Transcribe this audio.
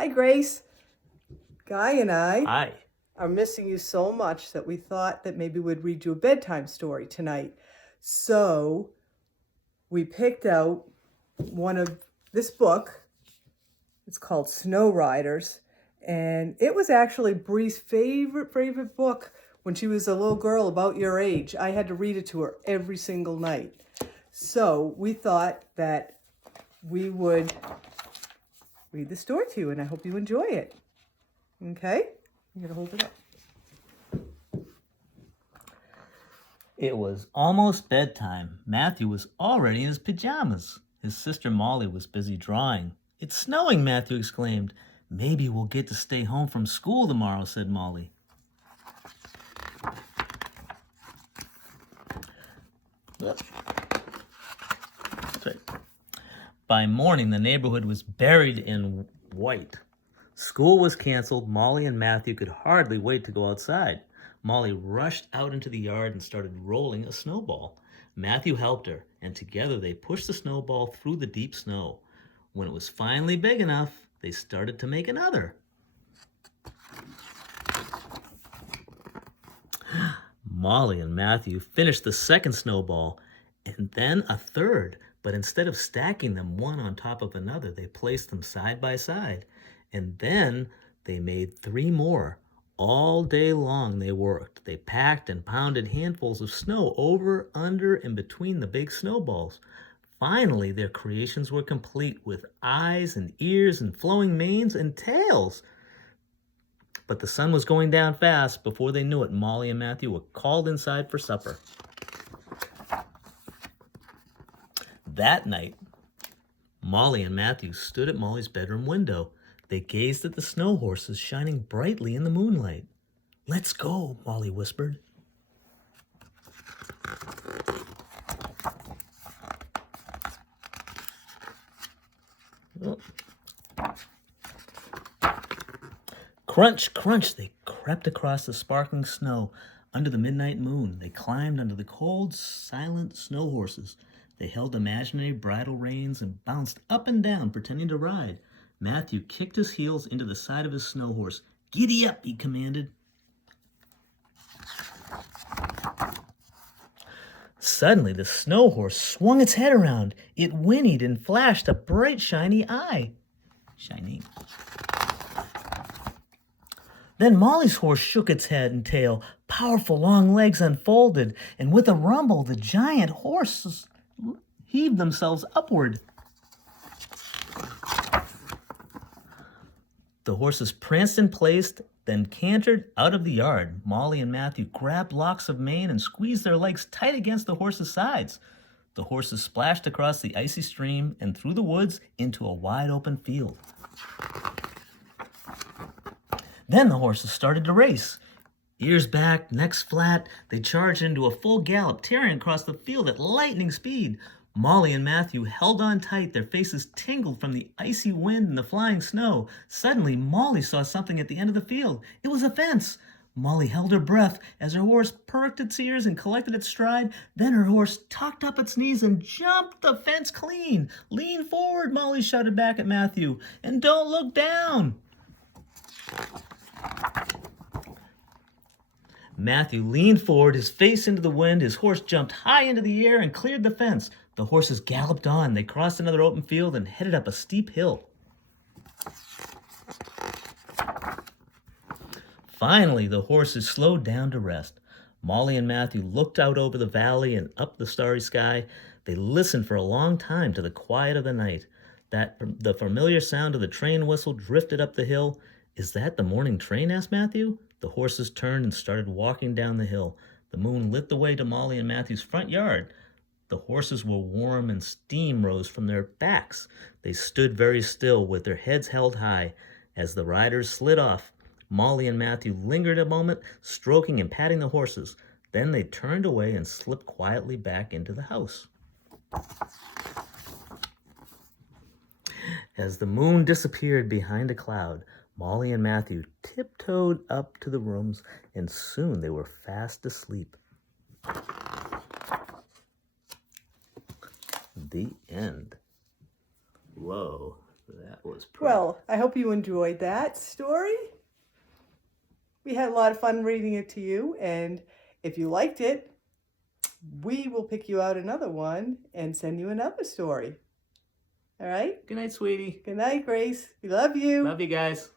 Hi, Grace. Guy and I Hi. are missing you so much that we thought that maybe we'd read you a bedtime story tonight. So we picked out one of this book. It's called Snow Riders. And it was actually Bree's favorite book when she was a little girl about your age. I had to read it to her every single night. So we thought that we would read the story to you, and I hope you enjoy it. Okay? I'm going to hold it up. It was almost bedtime. Matthew was already in his pajamas. His sister Molly was busy drawing. It's snowing, Matthew exclaimed. Maybe we'll get to stay home from school tomorrow, said Molly. That's right. By morning, the neighborhood was buried in white. School was canceled. Molly and Matthew could hardly wait to go outside. Molly rushed out into the yard and started rolling a snowball. Matthew helped her, and together they pushed the snowball through the deep snow. When it was finally big enough, they started to make another. Molly and Matthew finished the second snowball, and then a third, but instead of stacking them one on top of another, they placed them side by side. And then they made three more. All day long they worked. They packed and pounded handfuls of snow over, under, and between the big snowballs. Finally, their creations were complete with eyes and ears and flowing manes and tails. But the sun was going down fast. Before they knew it, Molly and Matthew were called inside for supper. That night, Molly and Matthew stood at Molly's bedroom window. They gazed at the snow horses shining brightly in the moonlight. Let's go, Molly whispered. Oh. Crunch, crunch, they crept across the sparkling snow under the midnight moon. They climbed under the cold, silent snow horses. They held imaginary bridle reins and bounced up and down, pretending to ride. Matthew kicked his heels into the side of his snow horse. Giddy up, he commanded. Suddenly, the snow horse swung its head around. It whinnied and flashed a bright, shiny eye. Shiny. Then Molly's horse shook its head and tail. Powerful long legs unfolded, and with a rumble, the giant horses heaved themselves upward. The horses pranced in place, then cantered out of the yard. Molly and Matthew grabbed locks of mane and squeezed their legs tight against the horses' sides. The horses splashed across the icy stream and through the woods into a wide open field. Then the horses started to race. Ears back, necks flat, they charged into a full gallop, tearing across the field at lightning speed. Molly and Matthew held on tight, their faces tingled from the icy wind and the flying snow. Suddenly, Molly saw something at the end of the field. It was a fence. Molly held her breath as her horse perked its ears and collected its stride. Then her horse tucked up its knees and jumped the fence clean. Lean forward, Molly shouted back at Matthew, and don't look down. Matthew leaned forward, his face into the wind. His horse jumped high into the air and cleared the fence. The horses galloped on. They crossed another open field and headed up a steep hill. Finally, the horses slowed down to rest. Molly and Matthew looked out over the valley and up the starry sky. They listened for a long time to the quiet of the night. The familiar sound of the train whistle drifted up the hill. Is that the morning train? Asked Matthew. The horses turned and started walking down the hill. The moon lit the way to Molly and Matthew's front yard. The horses were warm and steam rose from their backs. They stood very still with their heads held high. As the riders slid off, Molly and Matthew lingered a moment, stroking and patting the horses. Then they turned away and slipped quietly back into the house. As the moon disappeared behind a cloud, Molly and Matthew tiptoed up to the rooms, and soon they were fast asleep. The end. Whoa, That was pretty. Well, I hope you enjoyed that story. We had a lot of fun reading it to you, and if you liked it, we will pick you out another one and send you another story. All right? Good night, sweetie. Good night, Grace. We love you. Love you guys.